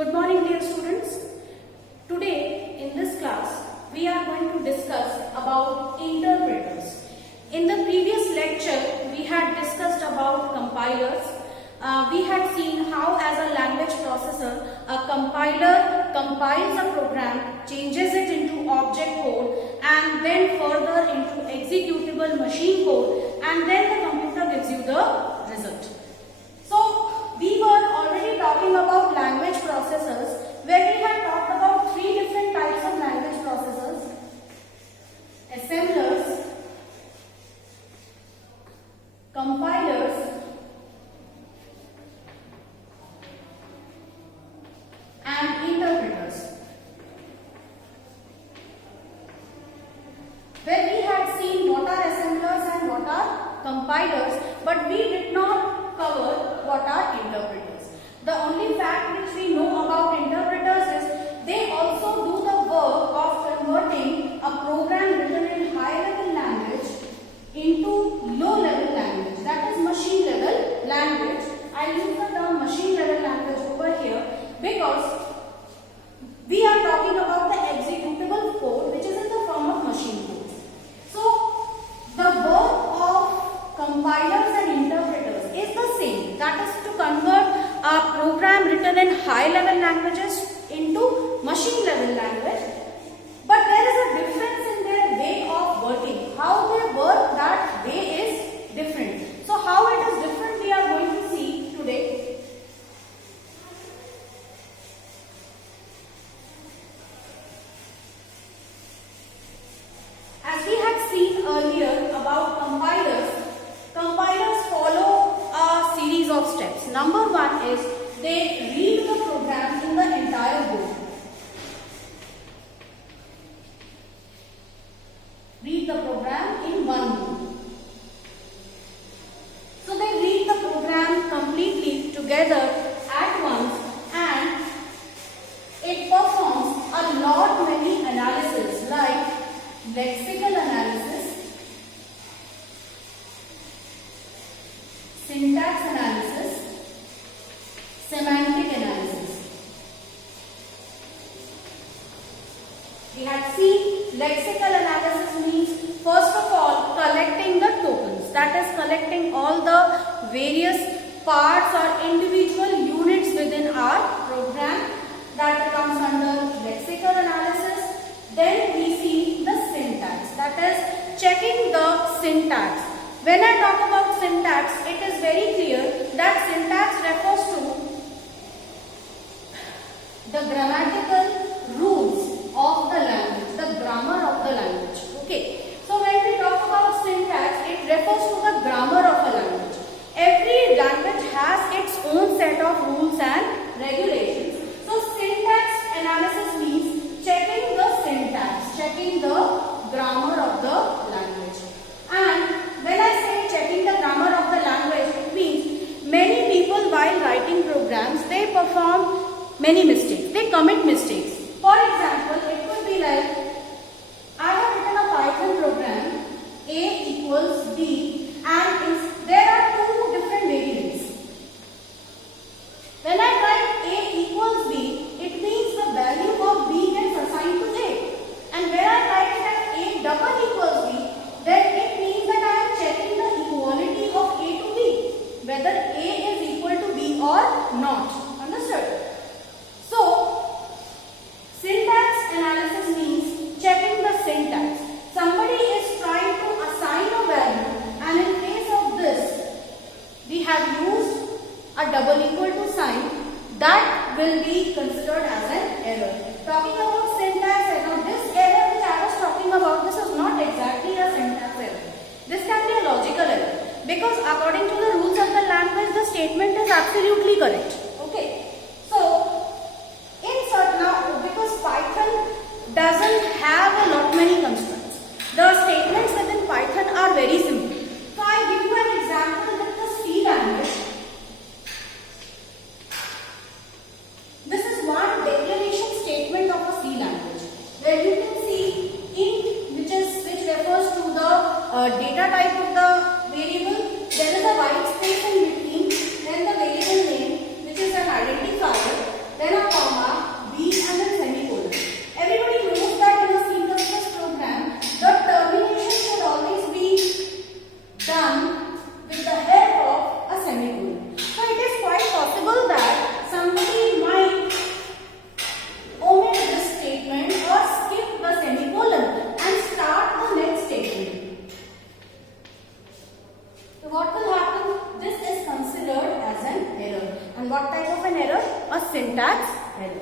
Good morning, dear students. Today in this class we are going to discuss about interpreters. In the previous lecture we had discussed about compilers. We had seen how as a language processor a compiler compiles a program, changes it into object code and then further into executable machine code, and then the computer gives you the result. So we were already talking about language processors, where we had talked about three different types of language processors: assemblers, compilers, and interpreters. Where we had seen what are assemblers and what are compilers, but we did not cover what are interpreters. The only fact which we know about interpreters is they also do the work of converting a program written in high level language into low level language, that is machine level language. I use the term machine level language over here because we are talking about the executable code which is in the form of machine code. So the work of compilers and interpreters is the same, that is to convert a program written in high level languages into machine level language, but there is a difference in their way of working. How they work, that way is different. So how it is different we are going to see today. As we had seen earlier about compilers, compilers follow a series of steps. Number one is they read the program in the entire book. Read the program in one book. So they read the program completely together at once and it performs a lot many analysis like lexical analysis, syntax analysis, semantic analysis. We had seen lexical analysis means first of all collecting the tokens, that is collecting all the various parts or individual units within our program, that comes under lexical analysis. Then we see the syntax, that is checking the syntax. When I talk about syntax, it is very clear that syntax refers to the grammatical rules of the language, the grammar of the language. Okay. So when we talk about syntax, it refers to the grammar of a language. Every language has its own set of rules and regulations. So syntax analysis means checking the syntax, checking the grammar of the language. And when I say checking the grammar of the language, it means many people while writing programs, they perform many mistakes, they commit mistakes. For example, it could be like, I have written a Python program, A equals B, and there are two different variables. When I write A equals B, it means the value of B gets assigned to A. And when I write that A double equals B, then it means that I am checking the equality of A to B, whether A is equal to B or not. Understood? So, syntax analysis means checking the syntax. Somebody is trying to assign a value, and in case of this, we have used a double equal to sign. That will be considered as an error. Talking about syntax error, this error which I was talking about, this is not exactly a syntax error. This can be a logical error, because according to the rules of the language, the statement is absolutely correct. Okay. So, now, because Python doesn't have a lot many constraints, the statements within Python are very simple. So I give you an example with the C language. This is one declaration statement of a C language, where you can see int, which refers to the data type of the variable. There is a white space in between. Then the variable name, which is syntax error.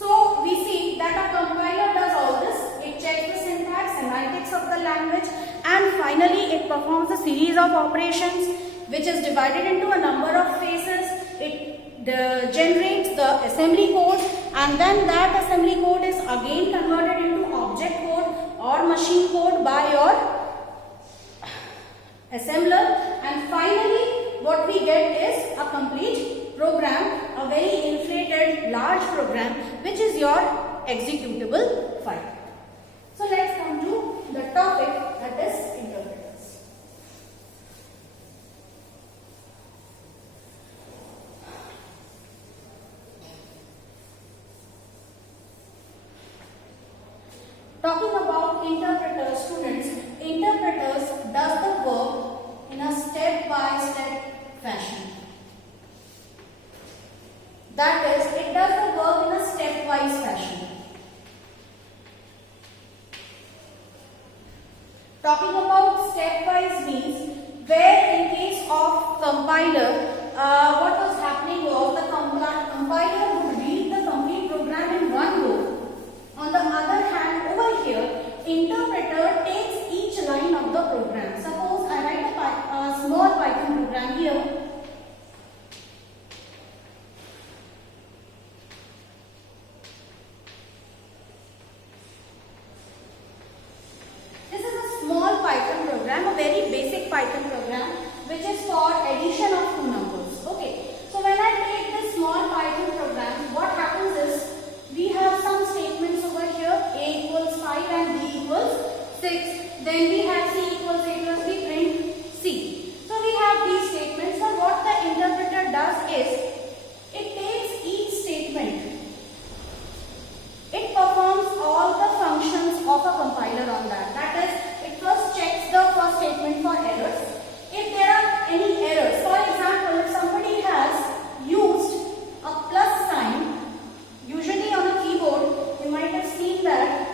So we see that a compiler does all this. It checks the syntax, semantics of the language, and finally it performs a series of operations which is divided into a number of phases. It generates the assembly code, and then that assembly code is again converted into object code or machine code by your assembler, and finally what we get is a complete program, a very inflated large program, which is your executable file. So let's come to the topic, that is interpreters. Talking about interpreters, students, interpreters does the work in a step-by-step fashion. That is, it does the work in a stepwise fashion. Talking about stepwise means where in case of compiler, what was happening was the compiler would read the complete program in one go. On the other hand, over here, interpreter takes each line of the program. Suppose I write a small Python program here. This is a small Python program, a very basic Python program, which is for addition of two numbers. Okay. So when I take this small Python program, what happens is we have some statements over here, a equals 5 and b equals 6. Then we have c equals a plus b, print c. So we have these statements. So what the interpreter does is, it takes each statement. It performs all the functions of a compiler on that. That is, it first checks the first statement for errors. If there are any errors, for example, if somebody has used a plus sign, usually on a keyboard, you might have seen that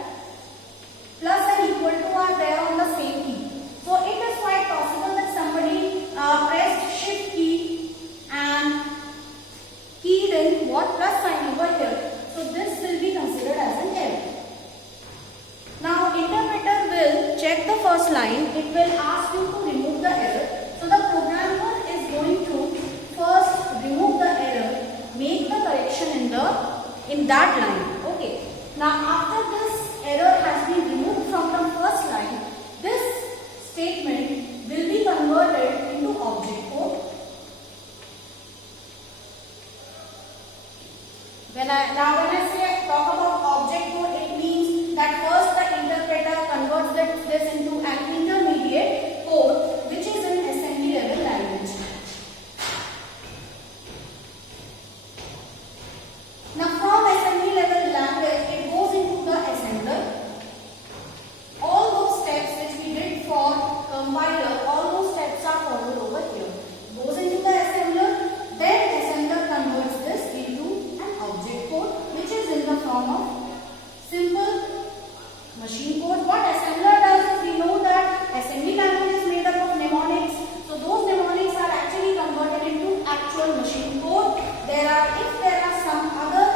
plus and equal to are there on the same key. So it is quite possible that somebody pressed shift key and keyed in what plus sign over here. So this will be considered as an error. Now interpreter will check the first line. It will ask you to remove the error. So the programmer is going to first remove the error, make the correction in that line. Okay. Now after this error has been removed from the first line, this statement will be converted into object code. When I say talk about object code, it means that first the interpreter converts this into an intermediate code which is in assembly level language. Now from assembly level language, it goes into the assembler. All those steps which we did for compiler, all those steps are followed over here. Goes into the assembler, then assembler converts this into an object code which is in the form of simple machine code. What assembler does is, we know that assembly language is made up of mnemonics. So those mnemonics are actually converted into actual machine code. If there are some other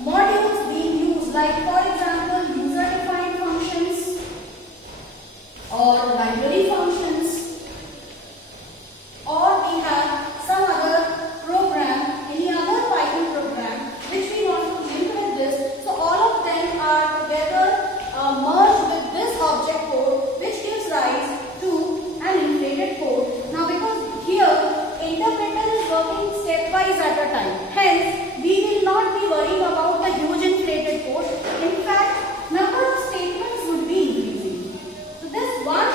modules being used, like for example user-defined functions or library functions, or we have some other program, any other Python program which we want to link with this. So all of them are together merged with this object code, which gives rise to an inflated code. Now because here interpreter is working stepwise at a time, hence we will not be worrying about the huge inflated code. In fact, number of statements would be increasing. So this one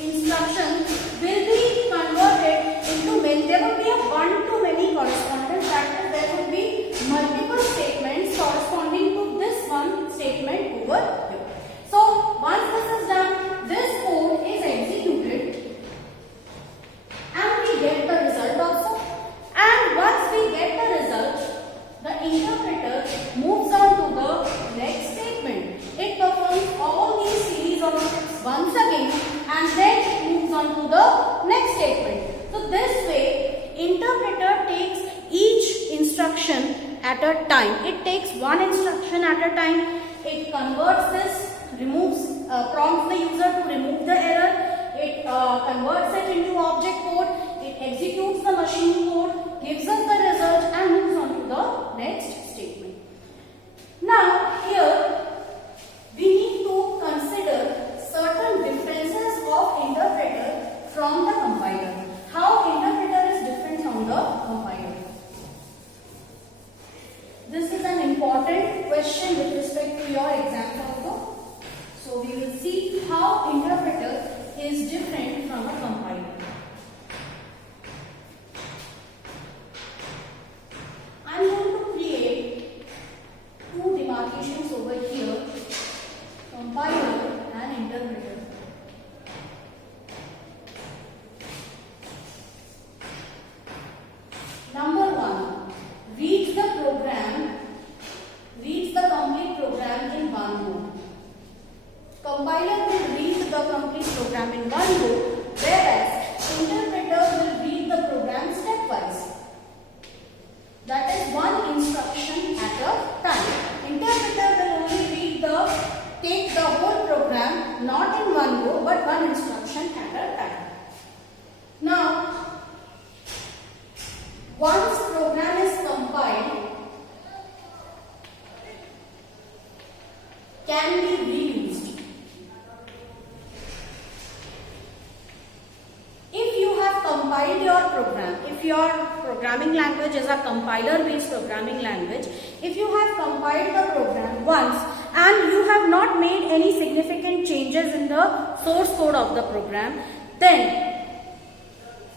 instruction will be converted into many. There would be a one-to-many correspondence, that is, there would be multiple statements corresponding to this one statement over here. So once this is done, this code is executed and we get the result also. And once we get the result, the interpreter moves on to the next statement. at a time. It takes one instruction at a time. It converts this, prompts the user to remove the error. It converts it into object code. It executes the machine code, gives us the result, and moves on to the next statement. Now here we need to consider certain differences of interpreter from the compiler. How interpreter is different from the compiler. This is an important question with respect to your exam also. So we will see how interpreter is different from a compiler. I am going to create two demarcations over here, compiler and interpreter. Number one, reads the complete program in one go. Compiler will read the complete program in one go, whereas interpreter will read the program stepwise. That is one instruction at a time. Interpreter will only take the whole program not in one go but one instruction at a time. Now, once program is compiled, can be reused. If you have compiled your program, if your programming language is a compiler based programming language, if you have compiled the program once and you have not made any significant changes in the source code of the program, then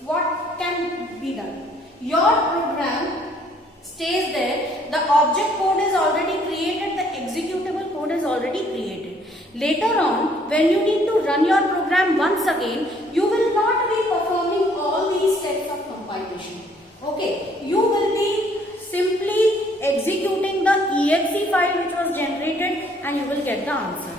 what can be done? Your program stays there, the object code is already created, the executable code is already created. Later on, when you need to run your program once again, you will not be performing all these steps of compilation. Okay, you will be simply executing the exe file which was generated and you will get the answer.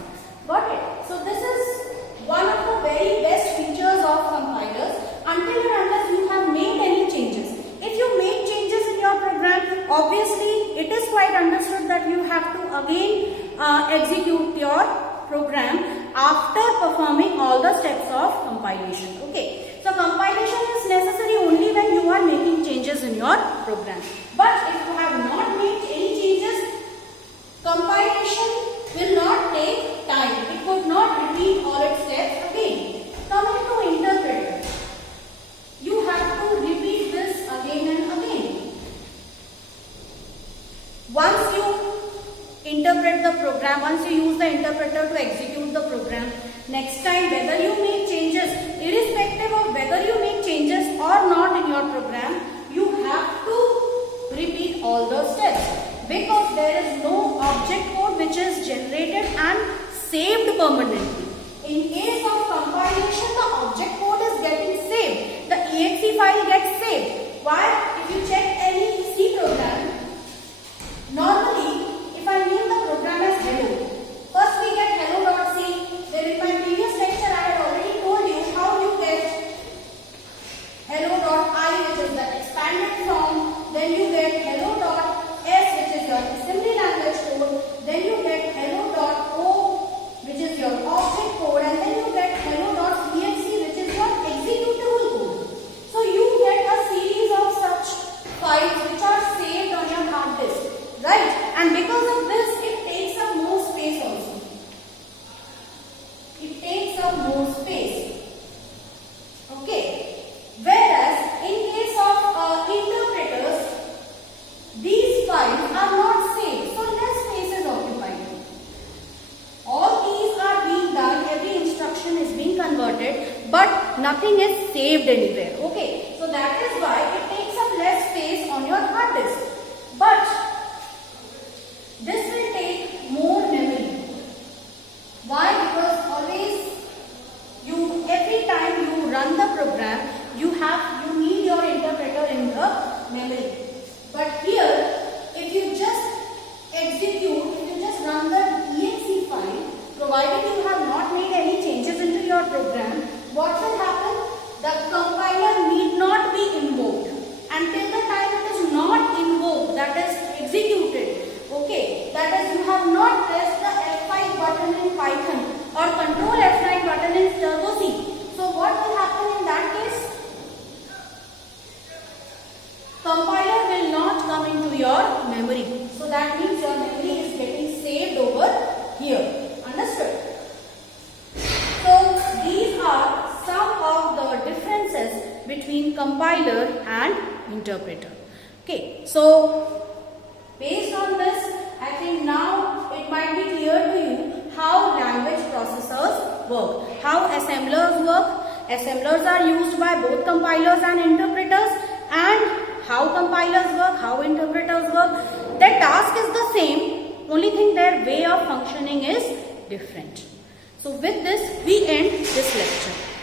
Got it? So this is one of the very best features of compilers until and unless you have made any changes. If you make changes in your program, obviously it is quite understood that you have to again execute your program after performing all the steps of compilation. Okay, so compilation is necessary only when you are making changes in your program. But if you have not made any changes, compilation will not take time. It would not repeat all its steps again. Coming to interpreter, you have to repeat this again and again. Once you interpret the program, once you use the interpreter to execute the program, next time whether you make changes, irrespective of whether you make changes or not in your program, you have to repeat all the steps, because there is no object code which is generated and saved permanently. In case of compilation, the object code is getting saved. The exe file gets saved. Why? If you check any C program, normally if I name the program as hello, first we get hello.c. Then in my previous lecture I had already told you how you get hello.i, which is the expanded form. Then you get hello.s, which is your assembly language code. Then you get hello.o, which is your object code, and then you get hello.exe, which is your executable code. So you get a series of such files which are saved on your hard disk, right? And because of this, it takes up more space also. It takes up more space. Okay. Whereas in case of interpreters, these files are not saved, so less space is occupied. All these are being done, every instruction is being converted, but nothing is saved anywhere. Okay, so that is why it takes up less space on your hard disk. But this will take more memory. Why? Because always every time you run the program, you need your interpreter in the memory. But here, if you just run the exe file, provided you have not made any changes into your program, what will happen? The compiler memory. So that means your memory is getting saved over here. Understood? So these are some of the differences between compiler and interpreter. Okay, so based on this, I think now it might be clear to you how language processors work, how assemblers work. Assemblers are used by both compilers and interpreters, and how compilers work, how interpreters work. Their task is the same, only thing their way of functioning is different. So with this, we end this lecture.